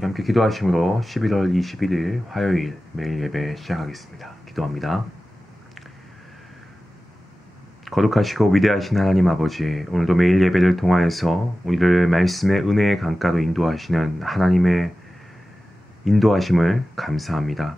함께 기도하심으로 11월 21일 화요일 매일 예배 시작하겠습니다. 기도합니다. 거룩하시고 위대하신 하나님 아버지, 오늘도 매일 예배를 통하여서 우리를 말씀의 은혜의 강가로 인도하시는 하나님의 인도하심을 감사합니다.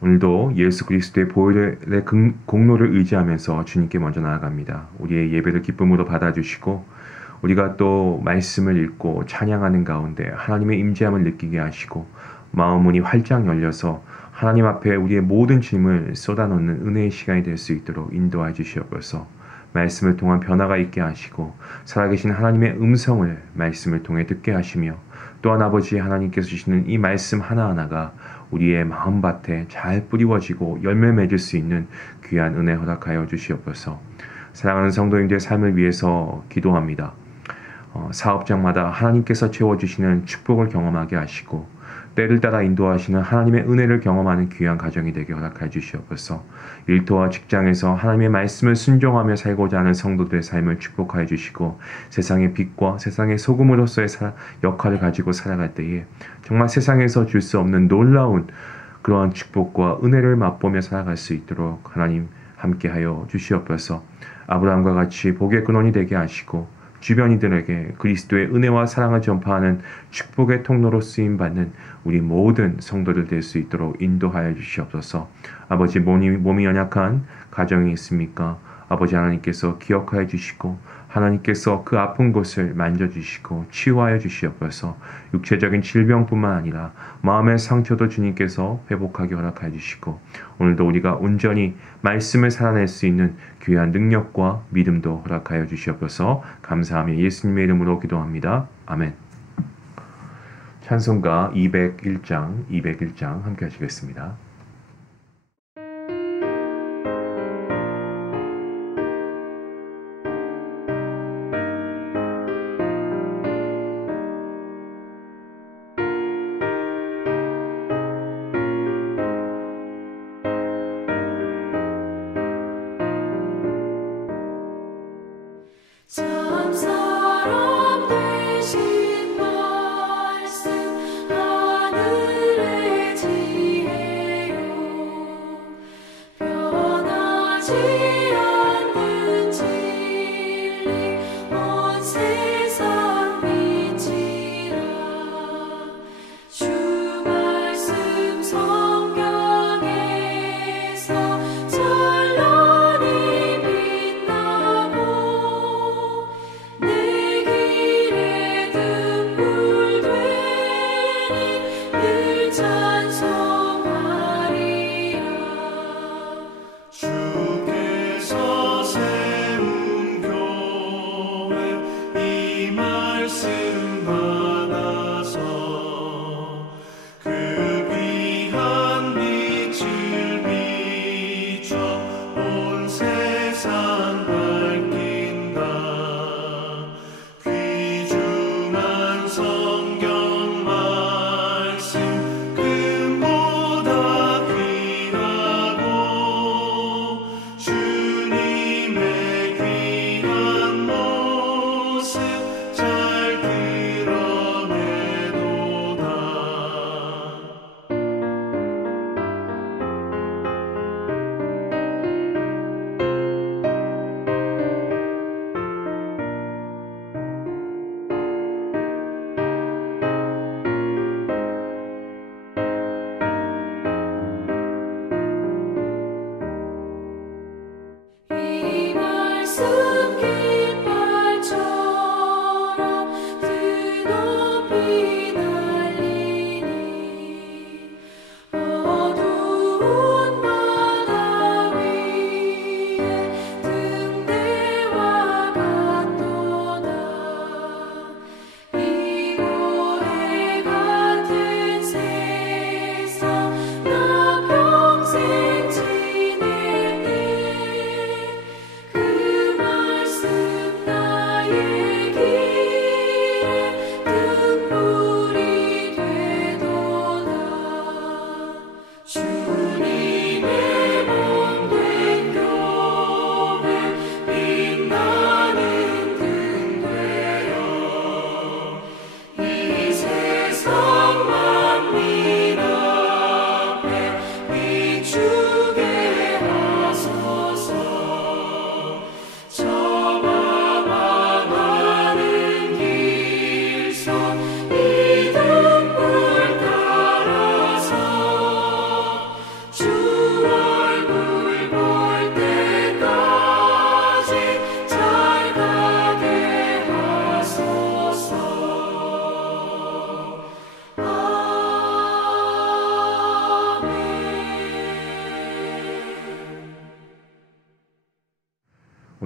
오늘도 예수 그리스도의 보혈의 공로를 의지하면서 주님께 먼저 나아갑니다. 우리의 예배를 기쁨으로 받아주시고 우리가 또 말씀을 읽고 찬양하는 가운데 하나님의 임재함을 느끼게 하시고 마음 문이 활짝 열려서 하나님 앞에 우리의 모든 짐을 쏟아놓는 은혜의 시간이 될 수 있도록 인도해 주시옵소서. 말씀을 통한 변화가 있게 하시고 살아계신 하나님의 음성을 말씀을 통해 듣게 하시며 또한 아버지 하나님께서 주시는 이 말씀 하나하나가 우리의 마음밭에 잘 뿌리워지고 열매 맺을 수 있는 귀한 은혜 허락하여 주시옵소서. 사랑하는 성도님들의 삶을 위해서 기도합니다. 사업장마다 하나님께서 채워주시는 축복을 경험하게 하시고 때를 따라 인도하시는 하나님의 은혜를 경험하는 귀한 가정이 되게 허락해 주시옵소서. 일터와 직장에서 하나님의 말씀을 순종하며 살고자 하는 성도들의 삶을 축복하여 주시고 세상의 빛과 세상의 소금으로서의 역할을 가지고 살아갈 때에 정말 세상에서 줄 수 없는 놀라운 그러한 축복과 은혜를 맛보며 살아갈 수 있도록 하나님 함께하여 주시옵소서. 아브라함과 같이 복의 근원이 되게 하시고 주변 이들에게 그리스도의 은혜와 사랑을 전파하는 축복의 통로로 쓰임받는 우리 모든 성도들 될 수 있도록 인도하여 주시옵소서. 아버지, 몸이 연약한 가정이 있습니까? 아버지 하나님께서 기억하여 주시고 하나님께서 그 아픈 곳을 만져주시고 치유하여 주시옵소서. 육체적인 질병뿐만 아니라 마음의 상처도 주님께서 회복하게 허락하여 주시고 오늘도 우리가 온전히 말씀을 살아낼 수 있는 귀한 능력과 믿음도 허락하여 주시옵소서. 감사하며 예수님의 이름으로 기도합니다. 아멘. 찬송가 201장 함께 하시겠습니다. 참 사람 되신 말씀 하늘의 지혜요 변하지 않는 진리 온 세상 빛이라 주 말씀 성경에서 찬란히 빛나고 내 길에 등불 되니 늘 찬송하리라. 주께서 세운 교회 이 말씀 받아서 그 귀한 빛을 비춰 온 세상 밝힌다. 귀중한 성경 말씀 금보다 귀하고 주님의 귀한 모습 잘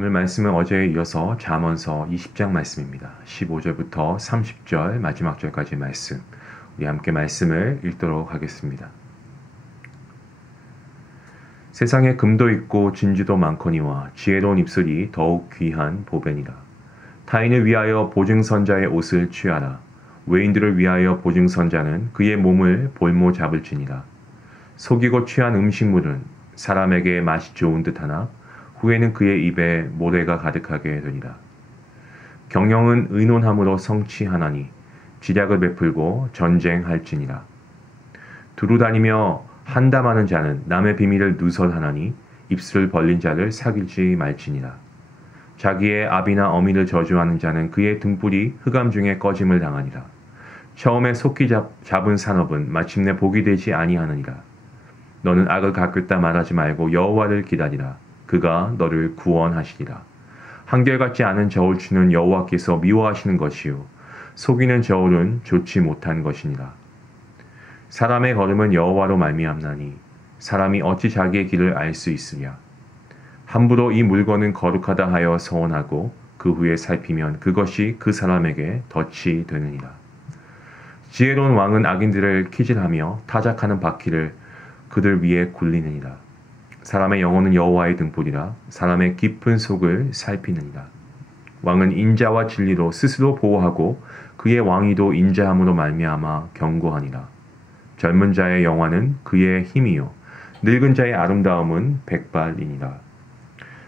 오늘 말씀은 어제에 이어서 잠언서 20장 말씀입니다. 15절부터 30절 마지막 절까지 말씀, 우리 함께 말씀을 읽도록 하겠습니다. 세상에 금도 있고 진주도 많거니와 지혜로운 입술이 더욱 귀한 보배니라. 타인을 위하여 보증선자의 옷을 취하라. 외인들을 위하여 보증선자는 그의 몸을 볼모 잡을지니라. 속이고 취한 음식물은 사람에게 맛이 좋은 듯하나 후에는 그의 입에 모래가 가득하게 되리라. 경영은 의논함으로 성취하나니 지략을 베풀고 전쟁할지니라. 두루다니며 한담하는 자는 남의 비밀을 누설하나니 입술을 벌린 자를 사귀지 말지니라. 자기의 아비나 어미를 저주하는 자는 그의 등불이 흑암 중에 꺼짐을 당하니라. 처음에 속히 잡은 산업은 마침내 복이 되지 아니하느니라. 너는 악을 갚겠다 말하지 말고 여호와를 기다리라. 그가 너를 구원하시리라. 한결같지 않은 저울 추는 여호와께서 미워하시는 것이요 속이는 저울은 좋지 못한 것이니라. 사람의 걸음은 여호와로 말미암나니 사람이 어찌 자기의 길을 알 수 있으랴. 함부로 이 물건은 거룩하다 하여 서원하고 그 후에 살피면 그것이 그 사람에게 덫이 되느니라. 지혜로운 왕은 악인들을 키질하며 타작하는 바퀴를 그들 위에 굴리느니라. 사람의 영혼은 여호와의 등불이라. 사람의 깊은 속을 살피느니라. 왕은 인자와 진리로 스스로 보호하고 그의 왕위도 인자함으로 말미암아 견고하니라. 젊은 자의 영화는 그의 힘이요 늙은 자의 아름다움은 백발이니라.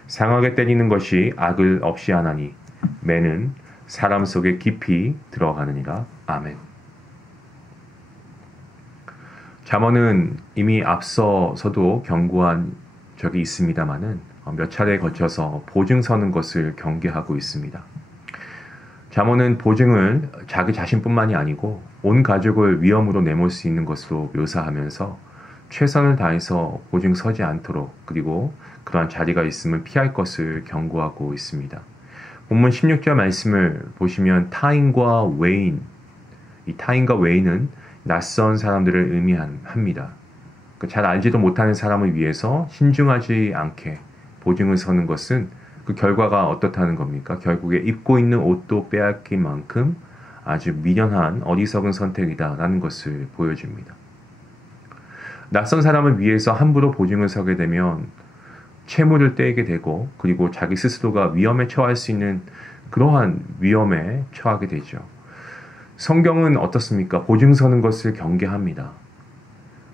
상하게 때리는 것이 악을 없이 하나니 매는 사람 속에 깊이 들어가느니라. 아멘. 잠언은 이미 앞서서도 경고한 적이 있습니다마는 몇 차례에 거쳐서 보증 서는 것을 경계하고 있습니다. 잠언은 보증을 자기 자신뿐만이 아니고 온 가족을 위험으로 내몰 수 있는 것으로 묘사하면서 최선을 다해서 보증 서지 않도록, 그리고 그러한 자리가 있으면 피할 것을 경고하고 있습니다. 본문 16절 말씀을 보시면 타인과 외인, 이 타인과 외인은 낯선 사람들을 의미합니다. 잘 알지도 못하는 사람을 위해서 신중하지 않게 보증을 서는 것은 그 결과가 어떻다는 겁니까? 결국에 입고 있는 옷도 빼앗긴 만큼 아주 미련한 어리석은 선택이다라는 것을 보여줍니다. 낯선 사람을 위해서 함부로 보증을 서게 되면 채무를 떼게 되고, 그리고 자기 스스로가 위험에 처할 수 있는 그러한 위험에 처하게 되죠. 성경은 어떻습니까? 보증 서는 것을 경계합니다.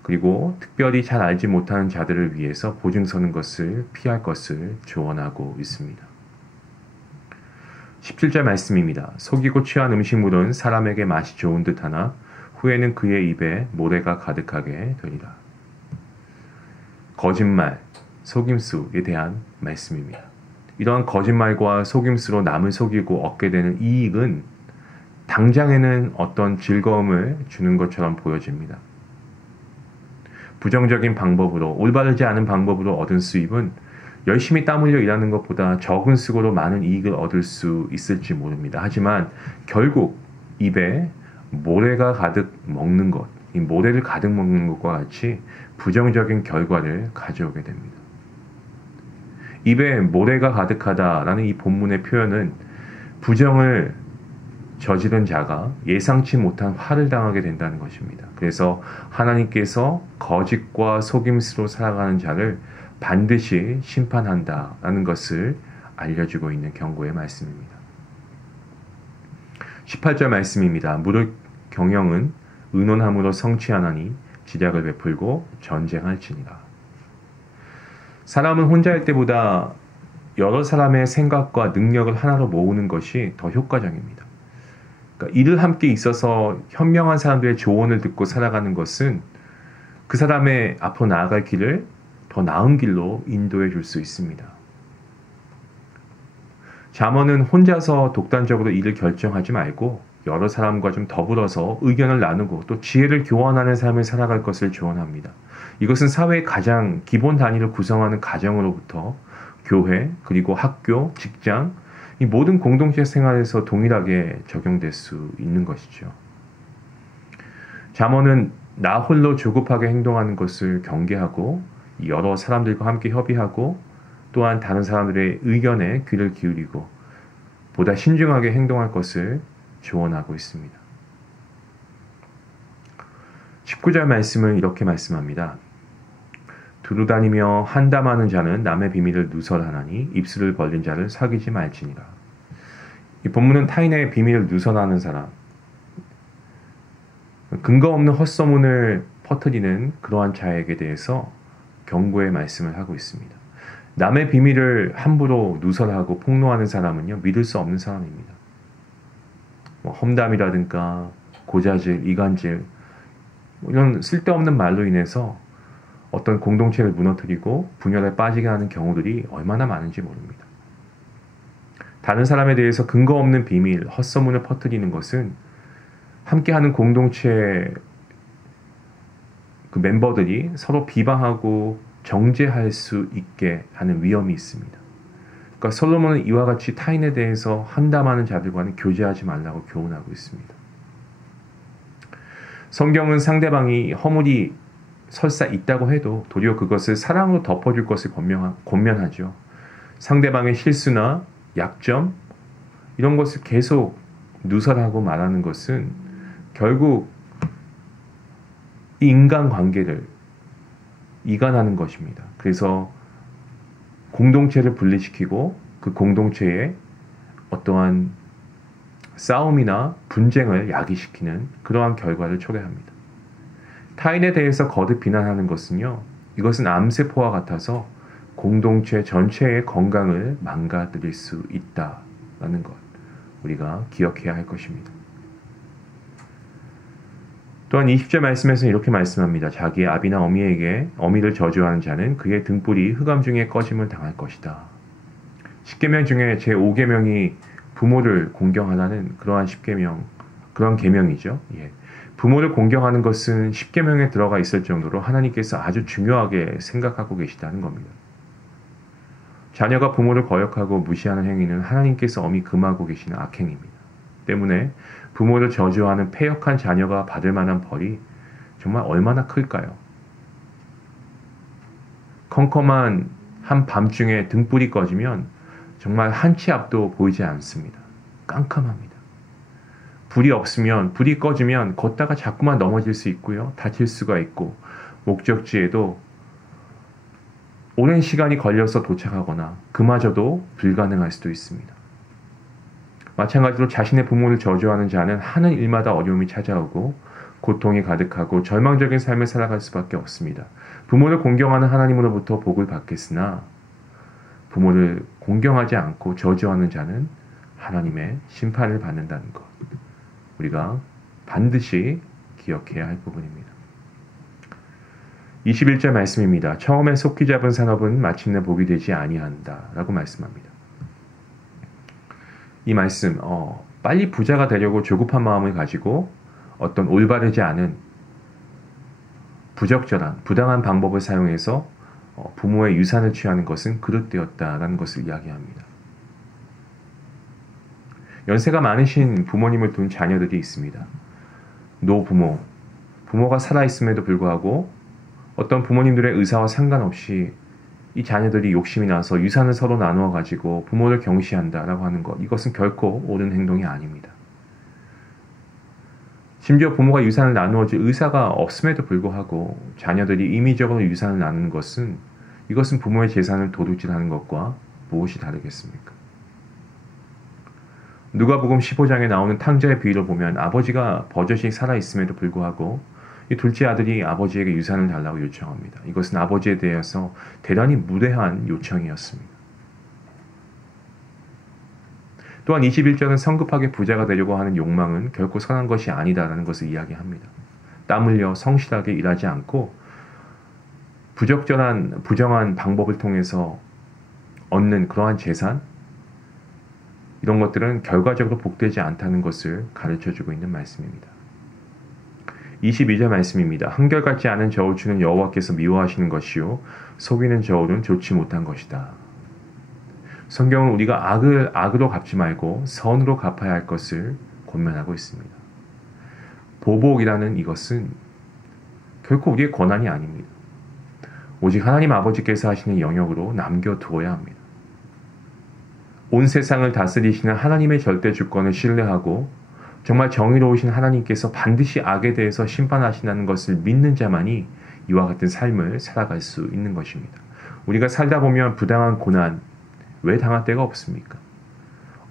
그리고 특별히 잘 알지 못하는 자들을 위해서 보증 서는 것을 피할 것을 조언하고 있습니다. 17절 말씀입니다. 속이고 취한 음식물은 사람에게 맛이 좋은 듯하나 후에는 그의 입에 모래가 가득하게 되리라. 거짓말, 속임수에 대한 말씀입니다. 이러한 거짓말과 속임수로 남을 속이고 얻게 되는 이익은 당장에는 어떤 즐거움을 주는 것처럼 보여집니다. 부정적인 방법으로, 올바르지 않은 방법으로 얻은 수입은 열심히 땀 흘려 일하는 것보다 적은 수고로 많은 이익을 얻을 수 있을지 모릅니다. 하지만 결국 입에 모래가 가득 먹는 것, 이 모래를 가득 먹는 것과 같이 부정적인 결과를 가져오게 됩니다. 입에 모래가 가득하다라는 이 본문의 표현은 부정을 저지른 자가 예상치 못한 화를 당하게 된다는 것입니다. 그래서 하나님께서 거짓과 속임수로 살아가는 자를 반드시 심판한다라는 것을 알려주고 있는 경고의 말씀입니다. 18절 말씀입니다. 무릇 경영은 의논함으로 성취하나니 지략을 베풀고 전쟁할지니라. 사람은 혼자일 때보다 여러 사람의 생각과 능력을 하나로 모으는 것이 더 효과적입니다. 그러니까 일을 함께 있어서 현명한 사람들의 조언을 듣고 살아가는 것은 그 사람의 앞으로 나아갈 길을 더 나은 길로 인도해 줄 수 있습니다. 잠언은 혼자서 독단적으로 일을 결정하지 말고 여러 사람과 좀 더불어서 의견을 나누고 또 지혜를 교환하는 삶을 살아갈 것을 조언합니다. 이것은 사회의 가장 기본 단위를 구성하는 가정으로부터 교회, 그리고 학교, 직장, 이 모든 공동체 생활에서 동일하게 적용될 수 있는 것이죠. 잠언은 나 홀로 조급하게 행동하는 것을 경계하고 여러 사람들과 함께 협의하고 또한 다른 사람들의 의견에 귀를 기울이고 보다 신중하게 행동할 것을 조언하고 있습니다. 19절 말씀을 이렇게 말씀합니다. 두루다니며 한담하는 자는 남의 비밀을 누설하나니 입술을 벌린 자를 사귀지 말지니라. 이 본문은 타인의 비밀을 누설하는 사람, 근거 없는 헛소문을 퍼뜨리는 그러한 자에게 대해서 경고의 말씀을 하고 있습니다. 남의 비밀을 함부로 누설하고 폭로하는 사람은요, 믿을 수 없는 사람입니다. 험담이라든가 고자질, 이간질, 이런 쓸데없는 말로 인해서 어떤 공동체를 무너뜨리고 분열에 빠지게 하는 경우들이 얼마나 많은지 모릅니다. 다른 사람에 대해서 근거 없는 비밀, 헛소문을 퍼뜨리는 것은 함께하는 공동체 그 멤버들이 서로 비방하고 정죄할 수 있게 하는 위험이 있습니다. 그러니까 솔로몬은 이와 같이 타인에 대해서 한담하는 자들과는 교제하지 말라고 교훈하고 있습니다. 성경은 상대방이 허물이 설사 있다고 해도 도리어 그것을 사랑으로 덮어줄 것을 권면하죠. 상대방의 실수나 약점 이런 것을 계속 누설하고 말하는 것은 결국 이 인간관계를 이간하는 것입니다. 그래서 공동체를 분리시키고 그 공동체에 어떠한 싸움이나 분쟁을 야기시키는 그러한 결과를 초래합니다. 타인에 대해서 거듭 비난하는 것은요, 이것은 암세포와 같아서 공동체 전체의 건강을 망가뜨릴 수 있다라는 것, 우리가 기억해야 할 것입니다. 또한 20절 말씀에서 이렇게 말씀합니다. 자기의 아비나 어미에게 어미를 저주하는 자는 그의 등불이 흑암 중에 꺼짐을 당할 것이다. 10계명 중에 제5계명이 부모를 공경하라는 그러한 10계명, 그런 계명이죠. 예. 부모를 공경하는 것은 10계명에 들어가 있을 정도로 하나님께서 아주 중요하게 생각하고 계시다는 겁니다. 자녀가 부모를 거역하고 무시하는 행위는 하나님께서 엄히 금하고 계시는 악행입니다. 때문에 부모를 저주하는 패역한 자녀가 받을 만한 벌이 정말 얼마나 클까요? 컴컴한 한밤중에 등불이 꺼지면 정말 한 치 앞도 보이지 않습니다. 깜깜합니다. 불이 꺼지면 걷다가 자꾸만 넘어질 수 있고요. 다칠 수가 있고 목적지에도 오랜 시간이 걸려서 도착하거나 그마저도 불가능할 수도 있습니다. 마찬가지로 자신의 부모를 저주하는 자는 하는 일마다 어려움이 찾아오고 고통이 가득하고 절망적인 삶을 살아갈 수밖에 없습니다. 부모를 공경하는 하나님으로부터 복을 받겠으나 부모를 공경하지 않고 저주하는 자는 하나님의 심판을 받는다는 것, 우리가 반드시 기억해야 할 부분입니다. 21절 말씀입니다. 처음에 속히 잡은 산업은 마침내 복이 되지 아니한다 라고 말씀합니다. 이 말씀, 빨리 부자가 되려고 조급한 마음을 가지고 어떤 올바르지 않은 부적절한, 부당한 방법을 사용해서 부모의 유산을 취하는 것은 그릇되었다라는 것을 이야기합니다. 연세가 많으신 부모님을 둔 자녀들이 있습니다. 노부모, 부모가 살아있음에도 불구하고 어떤 부모님들의 의사와 상관없이 이 자녀들이 욕심이 나서 유산을 서로 나누어 가지고 부모를 경시한다라고 하는 것, 이것은 결코 옳은 행동이 아닙니다. 심지어 부모가 유산을 나누어 줄 의사가 없음에도 불구하고 자녀들이 임의적으로 유산을 나누는 것은, 이것은 부모의 재산을 도둑질하는 것과 무엇이 다르겠습니까? 누가복음 15장에 나오는 탕자의 비유를 보면 아버지가 버젓이 살아있음에도 불구하고 이 둘째 아들이 아버지에게 유산을 달라고 요청합니다. 이것은 아버지에 대해서 대단히 무례한 요청이었습니다. 또한 21절은 성급하게 부자가 되려고 하는 욕망은 결코 선한 것이 아니다라는 것을 이야기합니다. 땀 흘려 성실하게 일하지 않고 부정한 방법을 통해서 얻는 그러한 재산, 이런 것들은 결과적으로 복되지 않다는 것을 가르쳐주고 있는 말씀입니다. 22절 말씀입니다. 한결같지 않은 저울 주는 여호와께서 미워하시는 것이요 속이는 저울은 좋지 못한 것이다. 성경은 우리가 악을 악으로 갚지 말고 선으로 갚아야 할 것을 권면하고 있습니다. 보복이라는 이것은 결코 우리의 권한이 아닙니다. 오직 하나님 아버지께서 하시는 영역으로 남겨두어야 합니다. 온 세상을 다스리시는 하나님의 절대 주권을 신뢰하고 정말 정의로우신 하나님께서 반드시 악에 대해서 심판하신다는 것을 믿는 자만이 이와 같은 삶을 살아갈 수 있는 것입니다. 우리가 살다 보면 부당한 고난 왜 당할 때가 없습니까?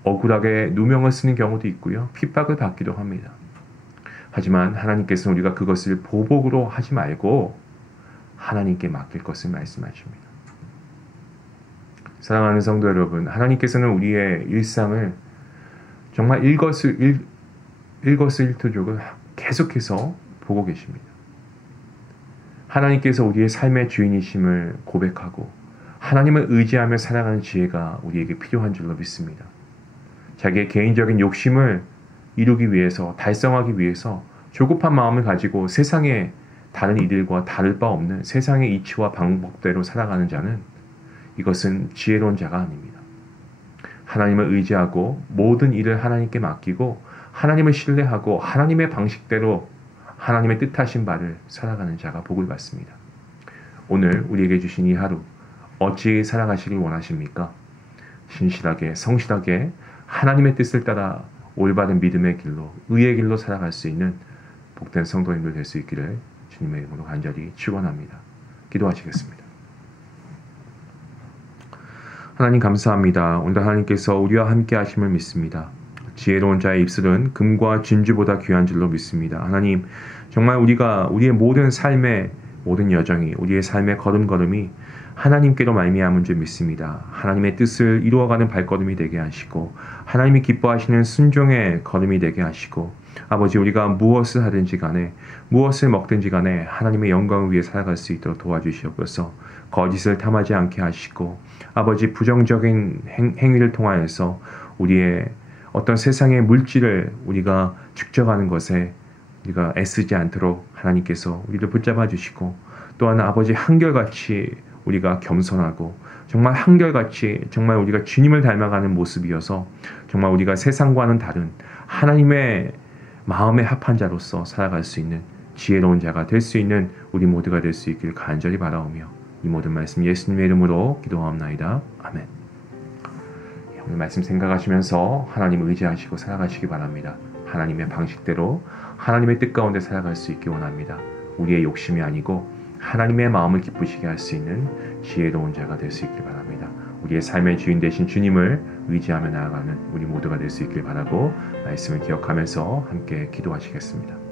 억울하게 누명을 쓰는 경우도 있고요. 핍박을 받기도 합니다. 하지만 하나님께서는 우리가 그것을 보복으로 하지 말고 하나님께 맡길 것을 말씀하십니다. 사랑하는 성도 여러분, 하나님께서는 우리의 일상을 정말 일거수일투족을 계속해서 보고 계십니다. 하나님께서 우리의 삶의 주인이심을 고백하고 하나님을 의지하며 살아가는 지혜가 우리에게 필요한 줄로 믿습니다. 자기의 개인적인 욕심을 이루기 위해서, 달성하기 위해서 조급한 마음을 가지고 세상의 다른 이들과 다를 바 없는 세상의 이치와 방법대로 살아가는 자는 이것은 지혜로운 자가 아닙니다. 하나님을 의지하고 모든 일을 하나님께 맡기고 하나님을 신뢰하고 하나님의 방식대로 하나님의 뜻하신 바를 살아가는 자가 복을 받습니다. 오늘 우리에게 주신 이 하루 어찌 살아가시길 원하십니까? 신실하게 성실하게 하나님의 뜻을 따라 올바른 믿음의 길로 의의 길로 살아갈 수 있는 복된 성도님들 될 수 있기를 주님의 이름으로 간절히 축원합니다. 기도하시겠습니다. 하나님 감사합니다. 오늘 하나님께서 우리와 함께 하심을 믿습니다. 지혜로운 자의 입술은 금과 진주보다 귀한 줄로 믿습니다. 하나님, 정말 우리의 모든 삶의 모든 여정이, 우리의 삶의 걸음걸음이 하나님께로 말미암은 줄 믿습니다. 하나님의 뜻을 이루어가는 발걸음이 되게 하시고 하나님이 기뻐하시는 순종의 걸음이 되게 하시고 아버지, 우리가 무엇을 하든지 간에 무엇을 먹든지 간에 하나님의 영광을 위해 살아갈 수 있도록 도와주시옵소서. 거짓을 탐하지 않게 하시고 아버지, 부정적인 행위를 통하여서 우리의 어떤 세상의 물질을 우리가 축적하는 것에 우리가 애쓰지 않도록 하나님께서 우리를 붙잡아 주시고, 또한 아버지, 한결같이 우리가 겸손하고 정말 한결같이 정말 우리가 주님을 닮아가는 모습이어서 정말 우리가 세상과는 다른 하나님의 마음에 합한 자로서 살아갈 수 있는 지혜로운 자가 될 수 있는 우리 모두가 될 수 있길 간절히 바라오며 이 모든 말씀 예수님의 이름으로 기도하옵나이다. 아멘. 오늘 말씀 생각하시면서 하나님을 의지하시고 살아가시기 바랍니다. 하나님의 방식대로 하나님의 뜻 가운데 살아갈 수 있기 원합니다. 우리의 욕심이 아니고 하나님의 마음을 기쁘시게 할 수 있는 지혜로운 자가 될 수 있길 바랍니다. 우리의 삶의 주인 되신 주님을 의지하며 나아가는 우리 모두가 될 수 있길 바라고 말씀을 기억하면서 함께 기도하시겠습니다.